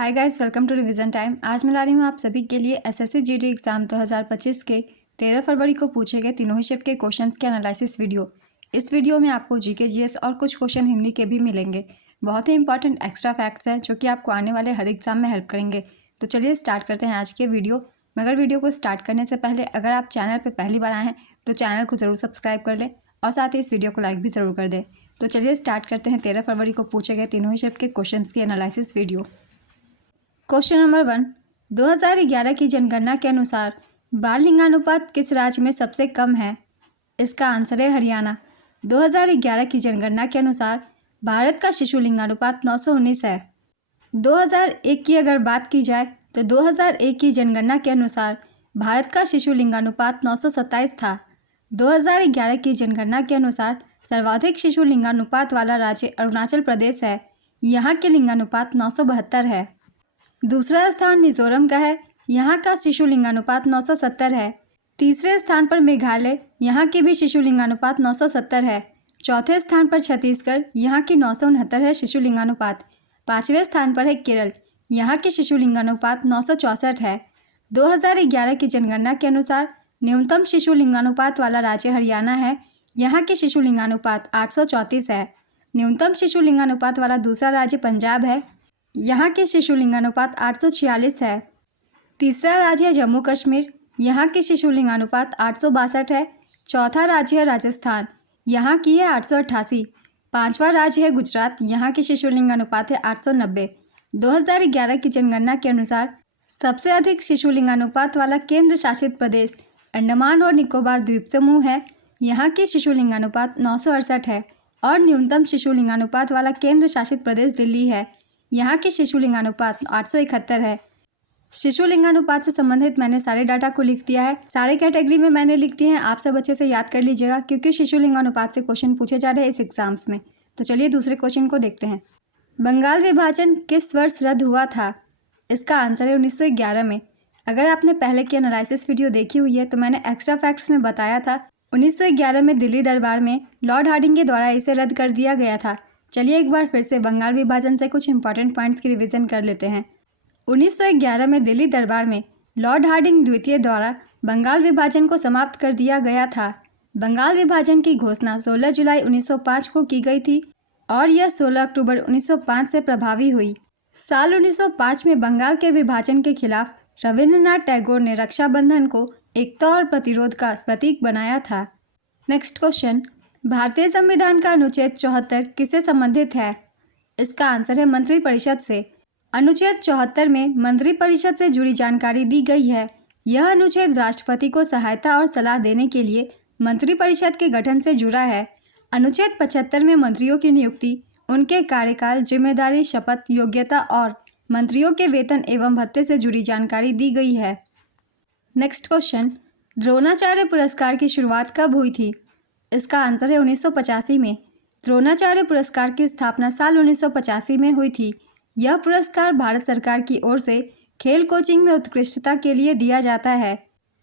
Hi guys, welcome to revision time. आज मैं ला रही हूँ आप सभी के लिए एसएससी जीडी एग्जाम 2025 के 13 फरवरी को पूछे गए तीनों ही शिफ्ट के क्वेश्चंस के एनालिसिस वीडियो। इस वीडियो में आपको जीके जीएस और कुछ क्वेश्चन हिंदी के भी मिलेंगे। बहुत ही इंपॉर्टेंट एक्स्ट्रा फैक्ट्स हैं जो कि आपको आने वाले हर एग्जाम में हेल्प करेंगे। तो चलिए स्टार्ट करते हैं आज के वीडियो। मगर वीडियो को स्टार्ट करने से पहले अगर आप चैनल पर पहली बार आए हैं तो चैनल को ज़रूर सब्सक्राइब कर लें और साथ ही इस वीडियो को लाइक भी ज़रूर कर दें। तो चलिए स्टार्ट करते हैं 13 फरवरी को पूछे गए तीनों ही शिफ्ट के क्वेश्चन की एनालिसिस वीडियो। क्वेश्चन नंबर 1, 2011 की जनगणना के अनुसार बाल लिंगानुपात किस राज्य में सबसे कम है? इसका आंसर है हरियाणा। 2011 की जनगणना के अनुसार भारत का शिशु लिंगानुपात 919 है। 2001 की अगर बात की जाए तो 2001 की जनगणना के अनुसार भारत का शिशु लिंगानुपात 927 था। 2011 की जनगणना के अनुसार सर्वाधिक शिशु लिंगानुपात वाला राज्य अरुणाचल प्रदेश है। यहाँ के लिंगानुपात 972 है। दूसरा स्थान मिजोरम का है। यहाँ का शिशु लिंगानुपात 970 है। तीसरे स्थान पर मेघालय, यहाँ के भी शिशु लिंगानुपात 970 है। चौथे स्थान पर छत्तीसगढ़, यहाँ की 969 है शिशु लिंगानुपात। पाँचवें स्थान पर है केरल, यहाँ के शिशु लिंगानुपात 964 है। 2011 की जनगणना के अनुसार न्यूनतम शिशु लिंगानुपात वाला राज्य हरियाणा है। यहाँ के शिशु लिंगानुपात 834 है। न्यूनतम शिशु लिंगानुपात वाला दूसरा राज्य पंजाब है। यहाँ के शिशु लिंगानुपात 846 है। तीसरा राज्य है जम्मू कश्मीर, यहाँ के शिशु लिंगानुपात 862 है। चौथा राज्य है राजस्थान, यहाँ की है 888। पांचवा राज्य है गुजरात, यहाँ के शिशु लिंगानुपात है 890। 2011 की जनगणना के अनुसार सबसे अधिक शिशु लिंगानुपात वाला केंद्र शासित प्रदेश अंडमान और निकोबार द्वीप समूह है। यहाँ के शिशु लिंगानुपात 968 है। और न्यूनतम शिशु लिंगानुपात वाला केंद्र शासित प्रदेश दिल्ली है। यहाँ के शिशु लिंगानुपात 871 है। शिशु लिंगानुपात से संबंधित मैंने सारे डाटा को लिख दिया है। सारे कैटेगरी में मैंने लिख दिए हैं, आप सब अच्छे से याद कर लीजिएगा क्योंकि शिशु लिंगानुपात से क्वेश्चन पूछे जा रहे हैं इस एग्जाम्स में। तो चलिए दूसरे क्वेश्चन को देखते हैं। बंगाल विभाजन किस वर्ष रद्द हुआ था? इसका आंसर है 1911 में। अगर आपने पहले की एनालिसिस वीडियो देखी हुई है तो मैंने एक्स्ट्रा फैक्ट्स में बताया था 1911 में दिल्ली दरबार में लॉर्ड हार्डिंग के द्वारा इसे रद्द कर दिया गया था। चलिए एक बार फिर से बंगाल विभाजन से कुछ इंपॉर्टेंट पॉइंट्स की रिवीजन कर लेते हैं। 1911 में दिल्ली दरबार में लॉर्ड हार्डिंग द्वितीय द्वारा बंगाल विभाजन को समाप्त कर दिया गया था। बंगाल विभाजन की घोषणा 16 जुलाई 1905 को की गई थी और यह 16 अक्टूबर 1905 से प्रभावी हुई। साल 1905 में बंगाल के विभाजन के खिलाफ रविंद्रनाथ टैगोर ने रक्षाबंधन को एकता और प्रतिरोध का प्रतीक बनाया था। नेक्स्ट क्वेश्चन, भारतीय संविधान का अनुच्छेद 74 किससे संबंधित है? इसका आंसर है मंत्रिपरिषद से। अनुच्छेद 74 में मंत्रिपरिषद से जुड़ी जानकारी दी गई है। यह अनुच्छेद राष्ट्रपति को सहायता और सलाह देने के लिए मंत्रिपरिषद के गठन से जुड़ा है। अनुच्छेद 75 में मंत्रियों की नियुक्ति, उनके कार्यकाल, जिम्मेदारी, शपथ, योग्यता और मंत्रियों के वेतन एवं भत्ते से जुड़ी जानकारी दी गई है। नेक्स्ट क्वेश्चन, द्रोणाचार्य पुरस्कार की शुरुआत कब हुई थी? इसका आंसर है 1985 में। द्रोणाचार्य पुरस्कार की स्थापना साल 1985 में हुई थी। यह पुरस्कार भारत सरकार की ओर से खेल कोचिंग में उत्कृष्टता के लिए दिया जाता है।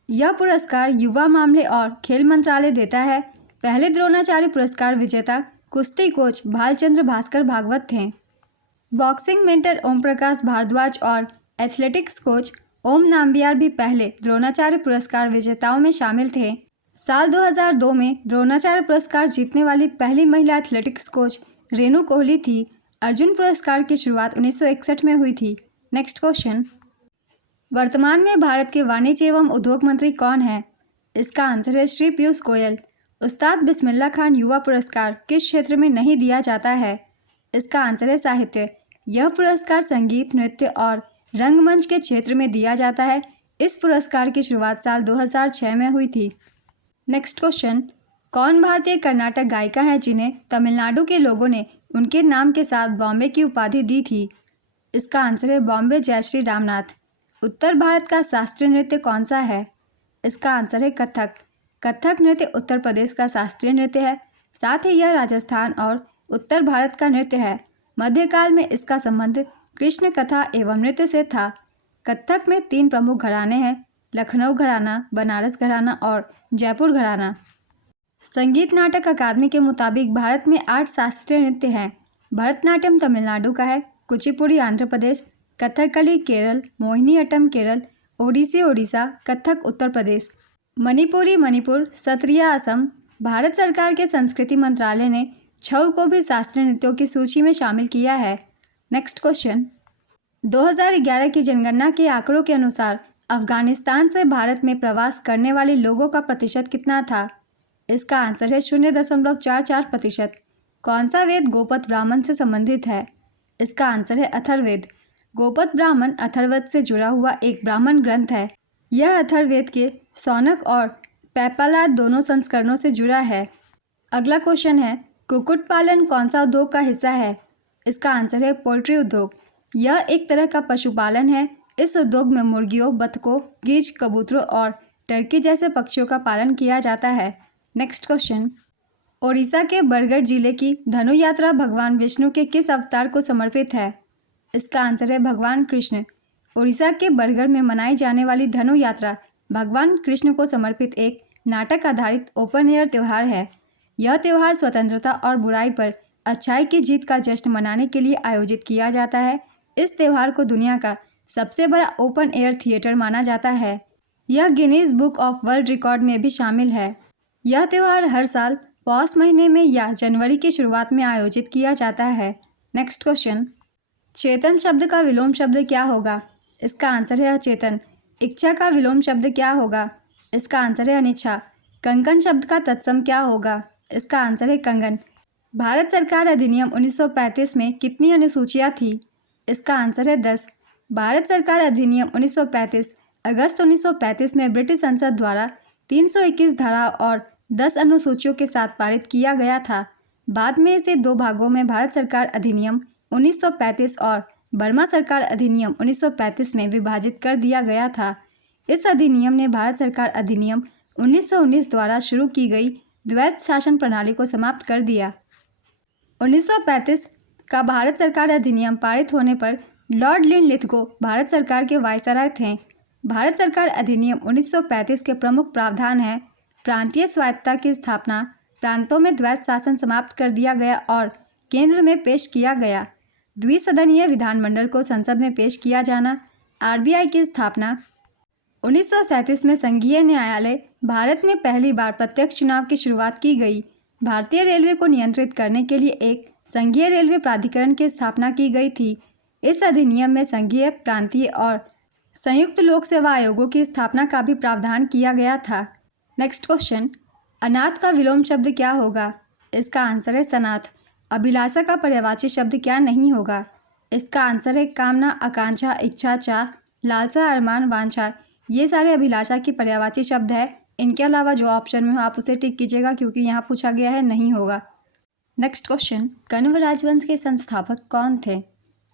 यह पुरस्कार युवा मामले और खेल मंत्रालय देता है। पहले द्रोणाचार्य पुरस्कार विजेता कुश्ती कोच भालचंद्र भास्कर भागवत थे। बॉक्सिंग मेंटर ओम प्रकाश भारद्वाज और एथलेटिक्स कोच ओम नाम्बियार भी पहले द्रोणाचार्य पुरस्कार विजेताओं में शामिल थे। साल 2002 में द्रोणाचार्य पुरस्कार जीतने वाली पहली महिला एथलेटिक्स कोच रेणु कोहली थी। अर्जुन पुरस्कार की शुरुआत 1961 में हुई थी। नेक्स्ट क्वेश्चन, वर्तमान में भारत के वाणिज्य एवं उद्योग मंत्री कौन है? इसका आंसर है श्री पीयूष गोयल। उस्ताद बिस्मिल्लाह खान युवा पुरस्कार किस क्षेत्र में नहीं दिया जाता है? इसका आंसर है साहित्य। यह पुरस्कार संगीत, नृत्य और रंगमंच के क्षेत्र में दिया जाता है। इस पुरस्कार की शुरुआत साल 2006 में हुई थी। नेक्स्ट क्वेश्चन, कौन भारतीय कर्नाटक गायिका है जिन्हें तमिलनाडु के लोगों ने उनके नाम के साथ बॉम्बे की उपाधि दी थी? इसका आंसर है बॉम्बे जयश्री रामनाथ। उत्तर भारत का शास्त्रीय नृत्य कौन सा है? इसका आंसर है कथक। कथक नृत्य उत्तर प्रदेश का शास्त्रीय नृत्य है। साथ ही यह राजस्थान और उत्तर भारत का नृत्य है। मध्यकाल में इसका संबंध कृष्ण कथा एवं नृत्य से था। कथक में 3 प्रमुख घराने हैं, लखनऊ घराना, बनारस घराना और जयपुर घराना। संगीत नाटक अकादमी के मुताबिक भारत में 8 शास्त्रीय नृत्य हैं। भरतनाट्यम तमिलनाडु का है, कुचिपुड़ी आंध्र प्रदेश, कथकली केरल, मोहिनीअट्टम केरल, ओडिसी ओडिशा, कथक उत्तर प्रदेश, मणिपुरी मणिपुर, सत्रिया असम। भारत सरकार के संस्कृति मंत्रालय ने छऊ को भी शास्त्रीय नृत्यों की सूची में शामिल किया है। नेक्स्ट क्वेश्चन, 2011 की जनगणना के आंकड़ों के अनुसार अफगानिस्तान से भारत में प्रवास करने वाले लोगों का प्रतिशत कितना था? इसका आंसर है 0.44%। कौन सा वेद गोपद ब्राह्मण से संबंधित है? इसका आंसर है अथर्ववेद। गोपद ब्राह्मण अथर्ववेद से जुड़ा हुआ एक ब्राह्मण ग्रंथ है। यह अथर्ववेद के शौनक और पैपालाद दोनों संस्करणों से जुड़ा है। अगला क्वेश्चन है, कुक्कुट पालन कौन सा उद्योग का हिस्सा है? इसका आंसर है पोल्ट्री उद्योग। यह एक तरह का पशुपालन है। इस उद्योग में मुर्गियों, बतखों, गीज, कबूतरों और टर्की जैसे पक्षियों का पालन किया जाता है। नेक्स्ट क्वेश्चन, ओडिशा के बरगढ़ जिले की धनु यात्रा भगवान विष्णु के किस अवतार को समर्पित है? इसका आंसर है भगवान कृष्ण। ओडिशा के बरगढ़ में मनाई जाने वाली धनु यात्रा भगवान कृष्ण को समर्पित एक नाटक आधारित ओपन एयर त्यौहार है। यह त्यौहार स्वतंत्रता और बुराई पर अच्छाई की जीत का जश्न मनाने के लिए आयोजित किया जाता है। इस त्यौहार को दुनिया का सबसे बड़ा ओपन एयर थिएटर माना जाता है। यह Guinness book of world record में भी शामिल है। यह त्यौहार हर साल पौष महीने में या जनवरी की शुरुआत में आयोजित किया जाता है। नेक्स्ट क्वेश्चन, चेतन शब्द का विलोम शब्द क्या होगा? इसका आंसर है अचेतन। इच्छा का विलोम शब्द क्या होगा? इसका आंसर है अनिच्छा। कंकन शब्द का तत्सम क्या होगा? इसका आंसर है कंगन। भारत सरकार अधिनियम 1935 में कितनी अनुसूचियाँ थी? इसका आंसर है 10। भारत सरकार अधिनियम 1935 अगस्त 1935 में ब्रिटिश संसद द्वारा 321 धारा और 10 अनुसूचियों के साथ पारित किया गया था। बाद में इसे 2 भागों में भारत सरकार अधिनियम 1935 और बर्मा सरकार अधिनियम 1935 में विभाजित कर दिया गया था। इस अधिनियम ने भारत सरकार अधिनियम 1919 द्वारा शुरू की गई द्वैत शासन प्रणाली को समाप्त कर दिया। 1935 का भारत सरकार अधिनियम पारित होने पर लॉर्ड लिनलिथगो भारत सरकार के वायसराय थे। भारत सरकार अधिनियम 1935 के प्रमुख प्रावधान हैं: प्रांतीय स्वायत्तता की स्थापना, प्रांतों में द्वैत शासन समाप्त कर दिया गया और केंद्र में पेश किया गया, द्विसदनीय विधानमंडल को संसद में पेश किया जाना, आरबीआई की स्थापना। 1937 में संघीय न्यायालय भारत में पहली बार प्रत्यक्ष चुनाव की शुरुआत की गई। भारतीय रेलवे को नियंत्रित करने के लिए एक संघीय रेलवे प्राधिकरण की स्थापना की गई थी। इस अधिनियम में संघीय, प्रांतीय और संयुक्त लोक सेवा आयोगों की स्थापना का भी प्रावधान किया गया था। नेक्स्ट क्वेश्चन, अनाथ का विलोम शब्द क्या होगा? इसका आंसर है सनाथ। अभिलाषा का पर्यायवाची शब्द क्या नहीं होगा? इसका आंसर है कामना, आकांक्षा, इच्छा, चाह, लालसा, अरमान, वांछा। ये सारे अभिलाषा की पर्यायवाची शब्द है। इनके अलावा जो ऑप्शन में हो आप उसे टिक कीजिएगा क्योंकि यहाँ पूछा गया है नहीं होगा। नेक्स्ट क्वेश्चन, कण्व राजवंश के संस्थापक कौन थे?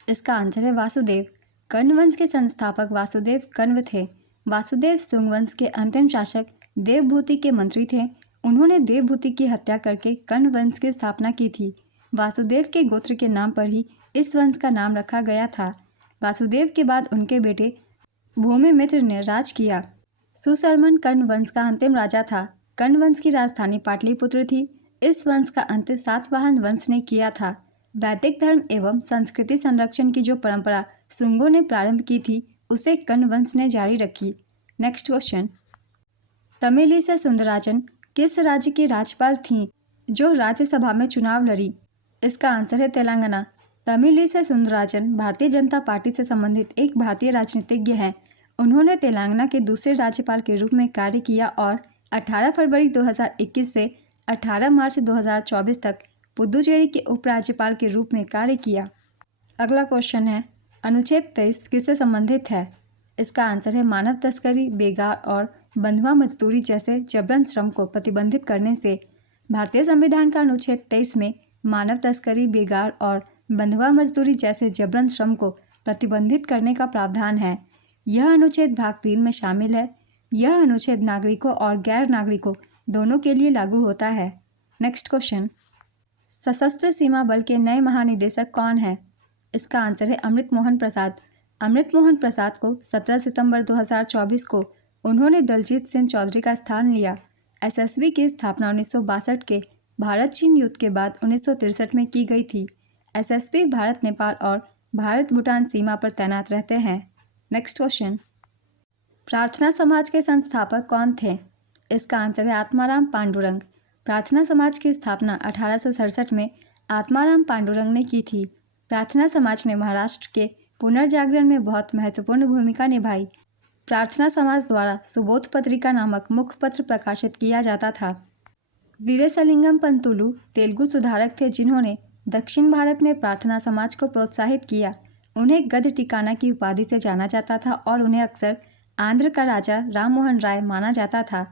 इसका आंसर है वासुदेव। कण्व वंश के संस्थापक वासुदेव कण्व थे। वासुदेव शुंग वंश के अंतिम शासक देवभूति के मंत्री थे। उन्होंने देवभूति की हत्या करके कण्व वंश की स्थापना की थी। वासुदेव के गोत्र के नाम पर ही इस वंश का नाम रखा गया था। वासुदेव के बाद उनके बेटे भूमिमित्र ने राज किया। सुशर्मन कण्व वंश का अंतिम राजा था। कण्व वंश की राजधानी पाटलिपुत्र थी। इस वंश का अंत सातवाहन वंश ने किया था। वैदिक धर्म एवं संस्कृति संरक्षण की जो परंपरा शुंगों ने प्रारंभ की थी उसे कण्व वंश ने जारी रखी। नेक्स्ट क्वेश्चन, तमिलिसै सुंदरराजन किस राज्य की राज्यपाल थीं जो राज्यसभा में चुनाव लड़ी? इसका आंसर है तेलंगाना। तमिलिसै सुंदरराजन भारतीय जनता पार्टी से संबंधित एक भारतीय राजनीतिज्ञ हैं। उन्होंने तेलंगाना के दूसरे राज्यपाल के रूप में कार्य किया और 18 फरवरी 2021 से 18 मार्च 2024 तक पुदुचेरी के उपराज्यपाल के रूप में कार्य किया। अगला क्वेश्चन है, अनुच्छेद 23 किससे संबंधित है? इसका आंसर है मानव तस्करी, बेगार और बंधुआ मजदूरी जैसे जबरन श्रम को प्रतिबंधित करने से। भारतीय संविधान का अनुच्छेद 23 में मानव तस्करी, बेगार और बंधुआ मजदूरी जैसे जबरन श्रम को प्रतिबंधित करने का प्रावधान है। यह अनुच्छेद भाग 3 में शामिल है। यह अनुच्छेद नागरिकों और गैर नागरिकों दोनों के लिए लागू होता है। नेक्स्ट क्वेश्चन, सशस्त्र सीमा बल के नए महानिदेशक कौन है? इसका आंसर है अमृत मोहन प्रसाद। अमृत मोहन प्रसाद को 17 सितंबर 2024 को उन्होंने दलजीत सिंह चौधरी का स्थान लिया। एसएसबी की स्थापना 1962 के भारत चीन युद्ध के बाद 1963 में की गई थी। एसएसबी भारत, नेपाल और भारत भूटान सीमा पर तैनात रहते हैं। नेक्स्ट क्वेश्चन, प्रार्थना समाज के संस्थापक कौन थे? इसका आंसर है आत्माराम पांडुरंग। प्रार्थना समाज की स्थापना 1867 में आत्माराम पांडुरंग ने की थी। प्रार्थना समाज ने महाराष्ट्र के पुनर्जागरण में बहुत महत्वपूर्ण भूमिका निभाई। प्रार्थना समाज द्वारा सुबोध पत्रिका नामक मुख्य पत्र प्रकाशित किया जाता था। वीरेसलिंगम पंतुलु तेलुगु सुधारक थे जिन्होंने दक्षिण भारत में प्रार्थना समाज को प्रोत्साहित किया। उन्हें गद्य टिकाना की उपाधि से जाना जाता था और उन्हें अक्सर आंध्र का राजा राममोहन राय माना जाता था।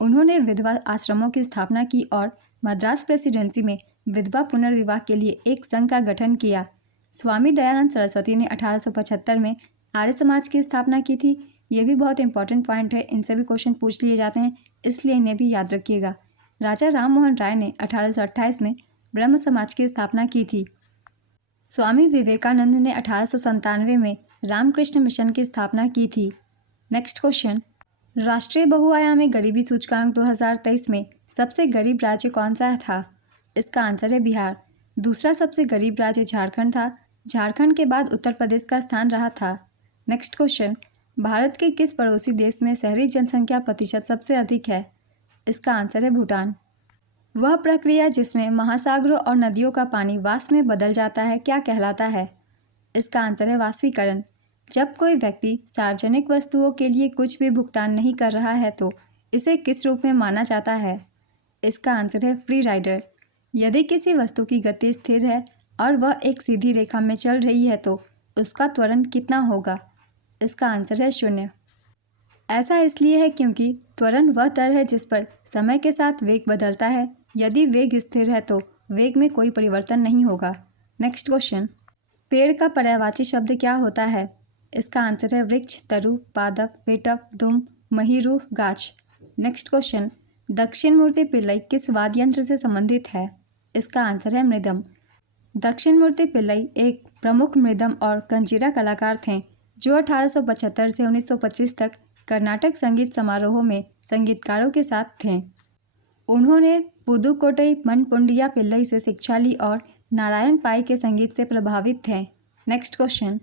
उन्होंने विधवा आश्रमों की स्थापना की और मद्रास प्रेसिडेंसी में विधवा पुनर्विवाह के लिए एक संघ का गठन किया। स्वामी दयानंद सरस्वती ने 1875 में आर्य समाज की स्थापना की थी। ये भी बहुत इंपॉर्टेंट पॉइंट है, इनसे भी क्वेश्चन पूछ लिए जाते हैं, इसलिए इन्हें भी याद रखिएगा। राजा राममोहन राय ने 1828 में ब्रह्म समाज की स्थापना की थी। स्वामी विवेकानंद ने 1897 में रामकृष्ण मिशन की स्थापना की थी। नेक्स्ट क्वेश्चन, राष्ट्रीय बहुआयामी गरीबी सूचकांक 2023 में सबसे गरीब राज्य कौन सा था? इसका आंसर है बिहार। दूसरा सबसे गरीब राज्य झारखंड था। झारखंड के बाद उत्तर प्रदेश का स्थान रहा था। नेक्स्ट क्वेश्चन, भारत के किस पड़ोसी देश में शहरी जनसंख्या प्रतिशत सबसे अधिक है? इसका आंसर है भूटान। वह प्रक्रिया जिसमें महासागरों और नदियों का पानी वाष्प में बदल जाता है क्या कहलाता है? इसका आंसर है वाष्पीकरण। जब कोई व्यक्ति सार्वजनिक वस्तुओं के लिए कुछ भी भुगतान नहीं कर रहा है तो इसे किस रूप में माना जाता है? इसका आंसर है फ्री राइडर। यदि किसी वस्तु की गति स्थिर है और वह एक सीधी रेखा में चल रही है तो उसका त्वरण कितना होगा? इसका आंसर है 0। ऐसा इसलिए है क्योंकि त्वरण वह दर है जिस पर समय के साथ वेग बदलता है। यदि वेग स्थिर है तो वेग में कोई परिवर्तन नहीं होगा। नेक्स्ट क्वेश्चन, पेड़ का पर्यायवाची शब्द क्या होता है? इसका आंसर है वृक्ष, तरु, पादप, वेटप, दुम, महिरू, गाछ। नेक्स्ट क्वेश्चन, दक्षिण मूर्ति पिल्लई किस वाद्य यंत्र से संबंधित है? इसका आंसर है मृदम। दक्षिण मूर्ति पिल्लई एक प्रमुख मृदम और कंजीरा कलाकार थे जो 1875 से 1925 तक कर्नाटक संगीत समारोहों में संगीतकारों के साथ थे। उन्होंने पुदुकोट्टई मनपुंडिया पिल्लई से शिक्षा ली और नारायण पाई के संगीत से प्रभावित थे। नेक्स्ट क्वेश्चन,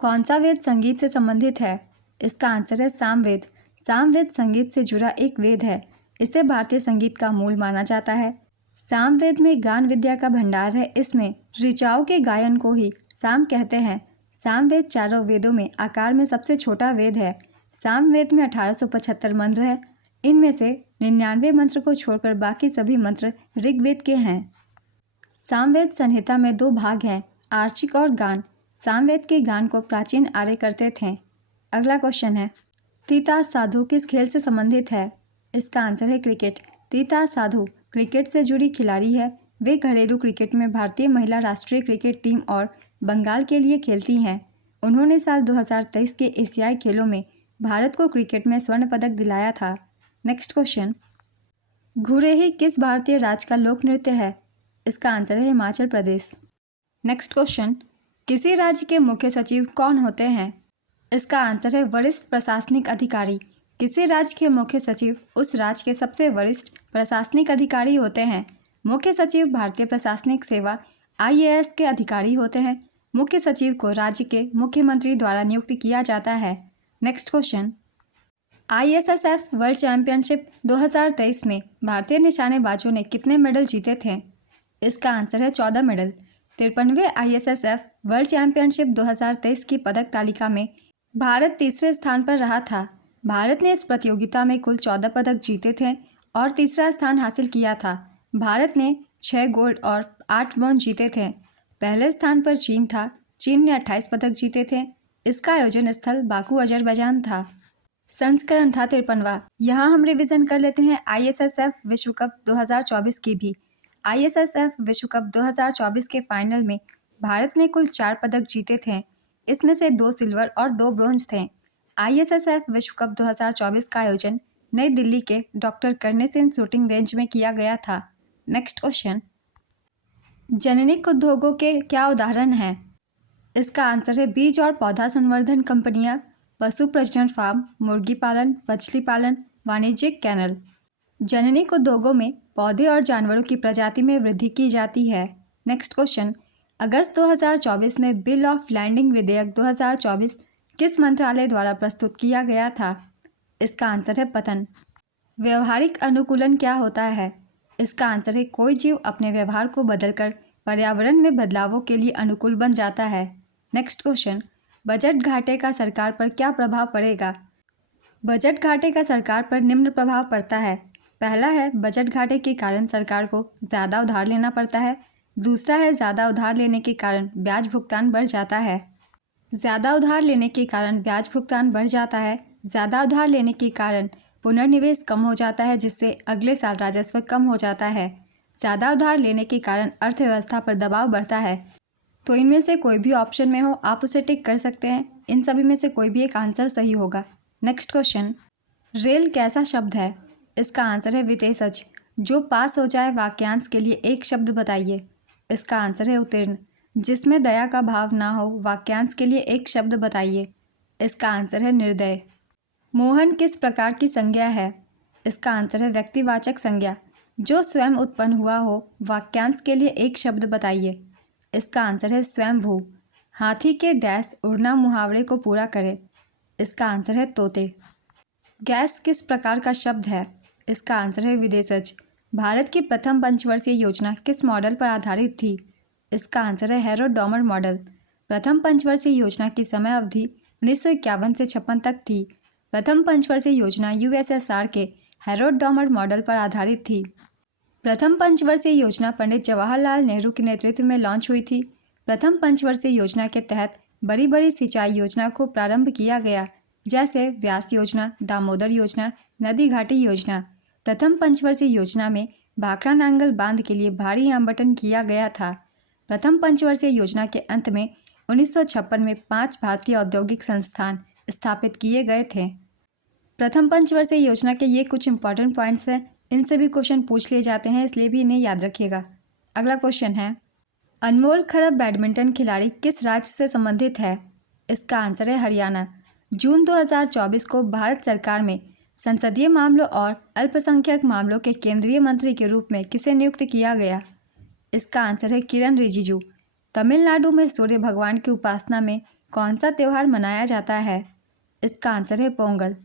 कौन सा वेद संगीत से संबंधित है? इसका आंसर है सामवेद। सामवेद संगीत से जुड़ा एक वेद है। इसे भारतीय संगीत का मूल माना जाता है। सामवेद में गान विद्या का भंडार है। इसमें ऋचाओं के गायन को ही साम कहते हैं। सामवेद चारों वेदों में आकार में सबसे छोटा वेद है। सामवेद में 1875 मंत्र है। इनमें से 99 मंत्र को छोड़कर बाकी सभी मंत्र ऋग्वेद के हैं। सामवेद संहिता में 2 भाग हैं, आर्चिक और गान। सामवेद के गान को प्राचीन आर्य करते थे। अगला क्वेश्चन है, तीतास साधु किस खेल से संबंधित है? इसका आंसर है क्रिकेट। तीतास साधु क्रिकेट से जुड़ी खिलाड़ी है। वे घरेलू क्रिकेट में भारतीय महिला राष्ट्रीय क्रिकेट टीम और बंगाल के लिए खेलती हैं। उन्होंने साल 2023 के एशियाई खेलों में भारत को क्रिकेट में स्वर्ण पदक दिलाया था। नेक्स्ट क्वेश्चन, घुरेही किस भारतीय राज्य का लोक नृत्य है? इसका आंसर है हिमाचल प्रदेश। नेक्स्ट क्वेश्चन, किसी राज्य के मुख्य सचिव कौन होते हैं? इसका आंसर है वरिष्ठ प्रशासनिक अधिकारी। किसी राज्य के मुख्य सचिव उस राज्य के सबसे वरिष्ठ प्रशासनिक अधिकारी होते हैं। मुख्य सचिव भारतीय प्रशासनिक सेवा IAS के अधिकारी होते हैं। मुख्य सचिव को राज्य के मुख्यमंत्री द्वारा नियुक्त किया जाता है। Next question, ISSF world championship 2023 में भारतीय निशानेबाजों ने कितने मेडल जीते थे? इसका आंसर है 14 मेडल। 53वें ISSF वर्ल्ड चैंपियनशिप 2023 की पदक तालिका में भारत तीसरे स्थान पर रहा था। भारत ने इस प्रतियोगिता में कुल 14 पदक जीते थे और तीसरा स्थान हासिल किया था। भारत ने 6 गोल्ड और 8 ब्रॉन्ज जीते थे। पहले स्थान पर चीन था। चीन ने 28 पदक जीते थे। इसका आयोजन स्थल बाकू अजरबैजान था। संस्करण था 53वां। यहाँ हम रिवीजन कर लेते हैं ISSF विश्व कप 2024 की भी। ISSF विश्व कप 2024 के फाइनल में भारत ने कुल 4 पदक जीते थे। इसमें से 2 सिल्वर और 2 ब्रोंज थे। ISSF विश्व कप 2024 का आयोजन नई दिल्ली के डॉक्टर करणी सेन शूटिंग रेंज में किया गया था। नेक्स्ट क्वेश्चन, जननिक उद्योगों के क्या उदाहरण हैं? इसका आंसर है बीज और पौधा संवर्धन कंपनियां, पशु प्रजनन फार्म, मुर्गी पालन, मछली पालन, वाणिज्यिक कैनल। जननिक उद्योगों में पौधे और जानवरों की प्रजाति में वृद्धि की जाती है। नेक्स्ट क्वेश्चन, अगस्त 2024 में बिल ऑफ लैंडिंग विधेयक 2024 किस मंत्रालय द्वारा प्रस्तुत किया गया था? इसका आंसर है पतन। व्यवहारिक अनुकूलन क्या होता है? इसका आंसर है कोई जीव अपने व्यवहार को बदलकर पर्यावरण में बदलावों के लिए अनुकूल बन जाता है। नेक्स्ट क्वेश्चन, बजट घाटे का सरकार पर क्या प्रभाव पड़ेगा? बजट घाटे का सरकार पर निम्न प्रभाव पड़ता है। पहला है, बजट घाटे के कारण सरकार को ज़्यादा उधार लेना पड़ता है। दूसरा है, ज़्यादा उधार लेने के कारण ब्याज भुगतान बढ़ जाता है। ज़्यादा उधार लेने के कारण ब्याज भुगतान बढ़ जाता है। ज़्यादा उधार लेने के कारण पुनर्निवेश कम हो जाता है, जिससे अगले साल राजस्व कम हो जाता है। ज़्यादा उधार लेने के कारण अर्थव्यवस्था पर दबाव बढ़ता है। तो इनमें से कोई भी ऑप्शन में हो आप उसे टिक कर सकते हैं। इन सभी में से कोई भी एक आंसर सही होगा। नेक्स्ट क्वेश्चन, रेल कैसा शब्द है? इसका आंसर है विशेषज। जो पास हो जाए वाक्यांश के लिए एक शब्द बताइए। इसका आंसर है उत्तीर्ण। जिसमें दया का भाव ना हो वाक्यांश के लिए एक शब्द बताइए। इसका आंसर है निर्दय। मोहन किस प्रकार की संज्ञा है? इसका आंसर है व्यक्तिवाचक संज्ञा। जो स्वयं उत्पन्न हुआ हो वाक्यांश के लिए एक शब्द बताइए। इसका आंसर है स्वयंभू। हाथी के डैश उड़ना मुहावरे को पूरा करे। इसका आंसर है तोते। गैस किस प्रकार का शब्द है? इसका आंसर है विदेशज। भारत की प्रथम पंचवर्षीय योजना किस मॉडल पर आधारित थी? इसका आंसर है हेरोड-डॉमर मॉडल। प्रथम पंचवर्षीय योजना की समय अवधि 1951 से 56 तक थी। प्रथम पंचवर्षीय योजना यूएसएसआर के हेरोड-डॉमर मॉडल पर आधारित थी। प्रथम पंचवर्षीय योजना पंडित जवाहरलाल नेहरू के नेतृत्व में लॉन्च हुई थी। प्रथम पंचवर्षीय योजना के तहत बड़ी बड़ी सिंचाई योजना को प्रारंभ किया गया, जैसे व्यास योजना, दामोदर योजना, नदी घाटी योजना। प्रथम पंचवर्षीय योजना में भाखड़ा नांगल बांध के लिए भारी आवंटन किया गया था। प्रथम पंचवर्षीय योजना के अंत में 1956 में 5 भारतीय औद्योगिक संस्थान स्थापित किए गए थे। प्रथम पंचवर्षीय योजना के ये कुछ इंपॉर्टेंट पॉइंट्स हैं। इनसे भी क्वेश्चन पूछ लिए जाते हैं, इसलिए भी इन्हें याद रखिएगा। अगला क्वेश्चन है, अनमोल खरब बैडमिंटन खिलाड़ी किस राज्य से संबंधित है? इसका आंसर है हरियाणा। जून 2024 को भारत सरकार में संसदीय मामलों और अल्पसंख्यक मामलों के केंद्रीय मंत्री के रूप में किसे नियुक्त किया गया? इसका आंसर है किरण रिजिजू। तमिलनाडु में सूर्य भगवान की उपासना में कौन सा त्यौहार मनाया जाता है? इसका आंसर है पोंगल।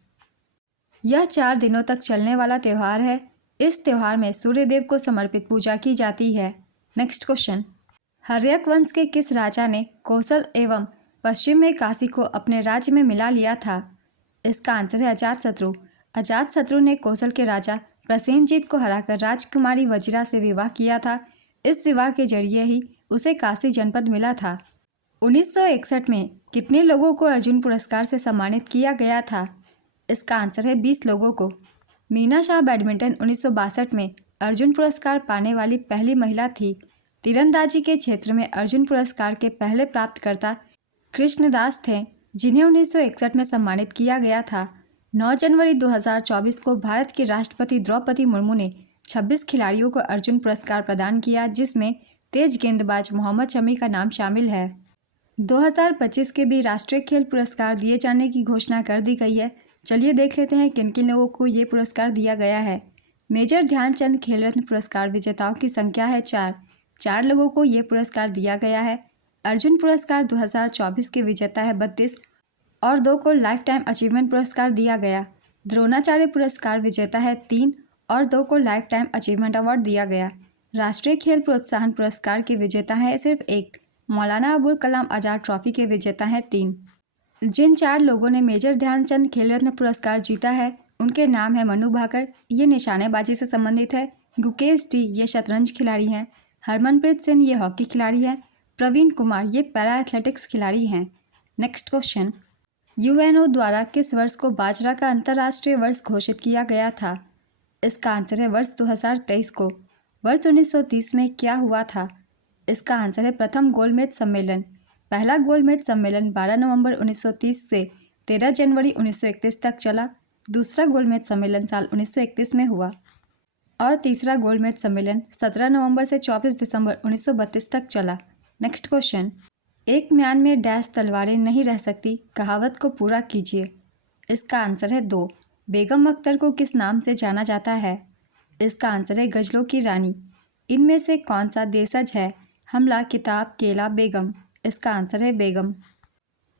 यह 4 दिनों तक चलने वाला त्यौहार है। इस त्यौहार में सूर्य देव को समर्पित पूजा की जाती है। नेक्स्ट क्वेश्चन, हर्यक वंश के किस राजा ने कौशल एवं पश्चिम में काशी को अपने राज्य में मिला लिया था? इसका आंसर है अजातशत्रु। अजातशत्रु ने कौशल के राजा प्रसेनजीत को हराकर राजकुमारी वज्रा से विवाह किया था। इस विवाह के जरिए ही उसे काशी जनपद मिला था। 1961 में कितने लोगों को अर्जुन पुरस्कार से सम्मानित किया गया था? इसका आंसर है 20 लोगों को। मीना शाह बैडमिंटन 1962 में अर्जुन पुरस्कार पाने वाली पहली महिला थी। तीरंदाजी के क्षेत्र में अर्जुन पुरस्कार के पहले प्राप्तकर्ता कृष्णदास थे, जिन्हें 1961 में सम्मानित किया गया था। 9 जनवरी 2024 को भारत के राष्ट्रपति द्रौपदी मुर्मू ने 26 खिलाड़ियों को अर्जुन पुरस्कार प्रदान किया, जिसमें तेज गेंदबाज मोहम्मद शमी का नाम शामिल है। 2025 के भी राष्ट्रीय खेल पुरस्कार दिए जाने की घोषणा कर दी गई है। चलिए देख लेते हैं किन किन लोगों को ये पुरस्कार दिया गया है। मेजर ध्यानचंद खेल रत्न पुरस्कार विजेताओं की संख्या है 4 लोगों को ये पुरस्कार दिया गया है। अर्जुन पुरस्कार 2024 के विजेता है 32 और 2 को लाइफ टाइम अचीवमेंट पुरस्कार दिया गया। द्रोणाचार्य पुरस्कार विजेता है 3 और 2 को लाइफ टाइम अचीवमेंट अवार्ड दिया गया। राष्ट्रीय खेल प्रोत्साहन पुरस्कार के विजेता है सिर्फ 1। मौलाना अबुल कलाम आज़ाद ट्रॉफी के विजेता हैं 3। जिन 4 लोगों ने मेजर ध्यानचंद खेल रत्न पुरस्कार जीता है उनके नाम है मनु भाकर, ये निशानेबाजी से संबंधित है। गुकेश डी, ये शतरंज खिलाड़ी हैं। हरमनप्रीत सिंह, ये हॉकी खिलाड़ी हैं। प्रवीण कुमार, ये पैरा एथलेटिक्स खिलाड़ी हैं। नेक्स्ट क्वेश्चन, यूएनओ द्वारा किस वर्ष को बाजरा का अंतर्राष्ट्रीय वर्ष घोषित किया गया था? इसका आंसर है वर्ष 2023 को। वर्ष 1930 में क्या हुआ था? इसका आंसर है प्रथम गोलमेज सम्मेलन। पहला गोलमेज सम्मेलन 12 नवंबर 1930 से 13 जनवरी 1931 तक चला। दूसरा गोलमेज सम्मेलन साल 1931 में हुआ और तीसरा गोलमेज सम्मेलन 17 नवंबर से 24 दिसंबर 1932 तक चला। नेक्स्ट क्वेश्चन, एक म्यान में डैश तलवारें नहीं रह सकती, कहावत को पूरा कीजिए। इसका आंसर है 2। बेगम अख्तर को किस नाम से जाना जाता है? इसका आंसर है गजलों की रानी। इनमें से कौन सा देशज है? हमला, किताब, केला, बेगम। इसका आंसर है बेगम।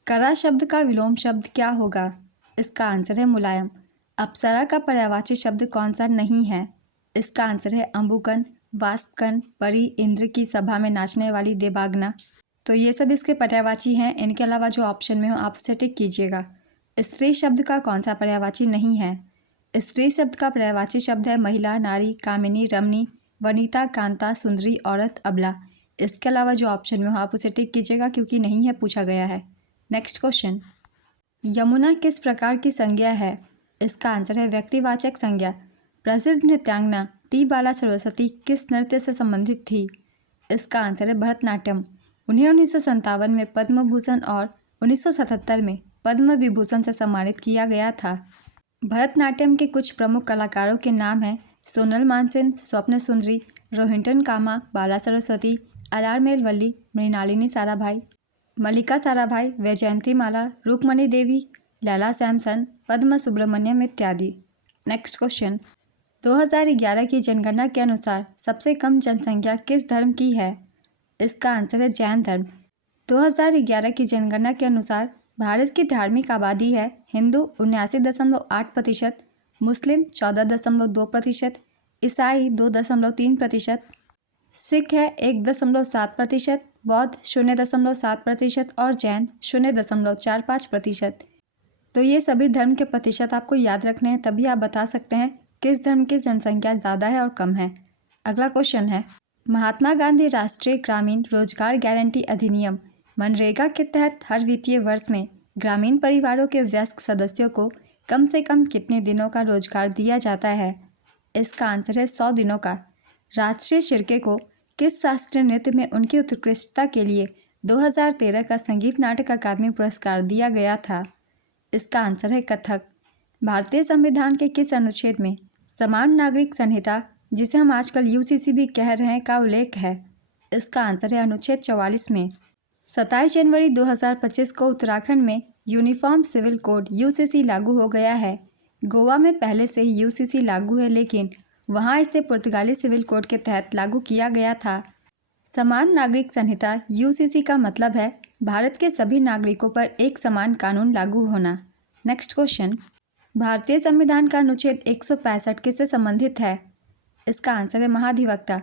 करा शब्द का विलोम शब्द क्या होगा? इसका आंसर है मुलायम। अप्सरा का पर्यायवाची शब्द कौन सा नहीं है? इसका आंसर है अंबुकन, वाष्पकन, परी, इंद्र की सभा में नाचने वाली देवांगना। तो ये सब इसके पर्यायवाची हैं। इनके अलावा जो ऑप्शन में हो आप उसे टिक कीजिएगा। स्त्री शब्द का कौन सा पर्यायवाची नहीं है? स्त्री शब्द का पर्यायवाची शब्द है महिला, नारी, कामिनी, रमणी, वनिता, कांता, सुंदरी, औरत, अबला। इसके अलावा जो ऑप्शन में हो आप उसे टिक कीजिएगा क्योंकि नहीं है पूछा गया है। नेक्स्ट क्वेश्चन, यमुना किस प्रकार की संज्ञा है? इसका आंसर है व्यक्तिवाचक संज्ञा। प्रसिद्ध नृत्यांगना टी बाला सरस्वती किस नृत्य से संबंधित थी? इसका आंसर है भरतनाट्यम। उन्हें 1957 में पद्म भूषण और 1977 में पद्म विभूषण से सम्मानित किया गया था। भरतनाट्यम के कुछ प्रमुख कलाकारों के नाम हैं सोनल मानसिंह, स्वप्न सुंदरी, रोहिंटन कामा, बाला सरस्वती, अलारमेल वल्ली, मृणालिनी साराभाई, मल्लिका साराभाई, वैजयंती माला, रुक्मणी देवी, लैला सैमसन, पद्म सुब्रमण्यम इत्यादि। नेक्स्ट क्वेश्चन, 2011 की जनगणना के अनुसार सबसे कम जनसंख्या किस धर्म की है? इसका आंसर है जैन धर्म। 2011 की जनगणना के अनुसार भारत की धार्मिक आबादी है हिंदू 79.8%, मुस्लिम 14.2%, ईसाई 2.3%, सिख है 1.7%, बौद्ध 0.7% और जैन 0.45%। तो ये सभी धर्म के प्रतिशत आपको याद रखने हैं, तभी आप बता सकते हैं किस धर्म की जनसंख्या ज़्यादा है और कम है। अगला क्वेश्चन है, महात्मा गांधी राष्ट्रीय ग्रामीण रोजगार गारंटी अधिनियम मनरेगा के तहत हर वित्तीय वर्ष में ग्रामीण परिवारों के वयस्क सदस्यों को कम से कम कितने दिनों का रोजगार दिया जाता है? इसका आंसर है 100 दिनों का। राष्ट्रीय शिर्के को किस शास्त्रीय नृत्य में उनकी उत्कृष्टता के लिए 2013 का संगीत नाटक अकादमी पुरस्कार दिया गया था? इसका आंसर है कथक। भारतीय संविधान के किस अनुच्छेद में समान नागरिक संहिता, जिसे हम आजकल यूसीसी भी कह रहे हैं, का उल्लेख है? इसका आंसर है अनुच्छेद 44 में। 27 जनवरी 2025 को उत्तराखंड में यूनिफॉर्म सिविल कोड यूसीसी लागू हो गया है। गोवा में पहले से ही यूसीसी लागू है, लेकिन वहां इसे पुर्तगाली सिविल कोड के तहत लागू किया गया था। समान नागरिक संहिता यूसीसी का मतलब है भारत के सभी नागरिकों पर एक समान कानून लागू होना। नेक्स्ट क्वेश्चन, भारतीय संविधान का अनुच्छेद 165 किससे संबंधित है? इसका आंसर है महाधिवक्ता।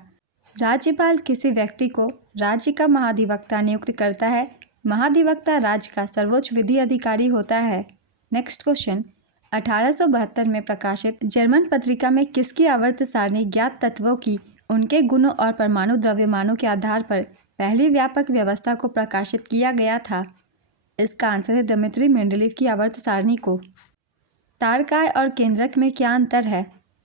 राज्यपाल किसी व्यक्ति को राज्य का महाधिवक्ता नियुक्त करता है। महाधिवक्ता राज्य का सर्वोच्च विधि अधिकारी होता है। नेक्स्ट क्वेश्चन, 1872 में प्रकाशित जर्मन पत्रिका में किसकी आवर्त सारणी ज्ञात तत्वों की उनके गुणों और परमाणु द्रव्यमानों के आधार पर पहली व्यापक व्यवस्था को प्रकाशित किया गया था? इसका आंसर है दमित्री मेंडलीव की आवर्त सारणी को। तारकाय और केंद्रक में क्या अंतर है?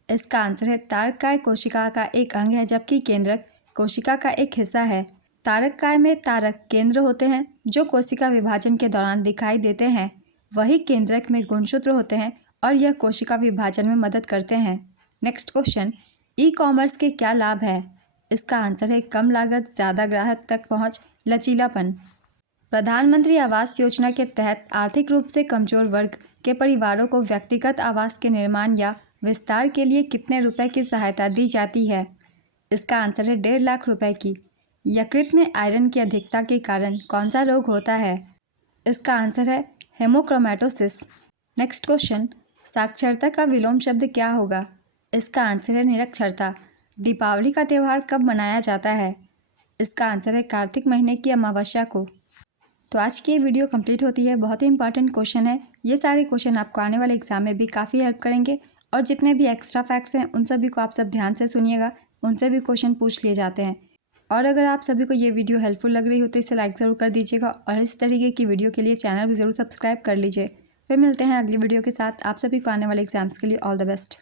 इसका आंसर है तारकाय कोशिका का एक अंग है, जबकि केंद्रक कोशिका का एक हिस्सा है। तारकाय में तारक केंद्र होते हैं जो कोशिका विभाजन के दौरान दिखाई देते हैं, वही केंद्रक में गुणसूत्र होते हैं और यह कोशिका विभाजन में मदद करते हैं। नेक्स्ट क्वेश्चन, ई कॉमर्स के क्या लाभ है? इसका आंसर है कम लागत, ज़्यादा ग्राहक तक पहुंच, लचीलापन। प्रधानमंत्री आवास योजना के तहत आर्थिक रूप से कमजोर वर्ग के परिवारों को व्यक्तिगत आवास के निर्माण या विस्तार के लिए कितने रुपए की सहायता दी जाती है? इसका आंसर है 1.5 लाख रुपए की। यकृत में आयरन की अधिकता के कारण कौन सा रोग होता है? इसका आंसर है हेमोक्रोमैटोसिस। नेक्स्ट क्वेश्चन, साक्षरता का विलोम शब्द क्या होगा? इसका आंसर है निरक्षरता। दीपावली का त्यौहार कब मनाया जाता है? इसका आंसर है कार्तिक महीने की अमावस्या को। तो आज की ये वीडियो कंप्लीट होती है। बहुत ही इंपॉर्टेंट क्वेश्चन है। ये सारे क्वेश्चन आपको आने वाले एग्जाम में भी काफ़ी हेल्प करेंगे और जितने भी एक्स्ट्रा फैक्ट्स हैं उन सभी को आप सब ध्यान से सुनिएगा, उनसे भी क्वेश्चन पूछ लिए जाते हैं। और अगर आप सभी को ये वीडियो हेल्पफुल लग रही हो तो इसे लाइक ज़रूर कर दीजिएगा और इस तरीके की वीडियो के लिए चैनल भी ज़रूर सब्सक्राइब कर लीजिए। फिर मिलते हैं अगली वीडियो के साथ। आप सभी को आने वाले एग्जाम्स के लिए ऑल द बेस्ट।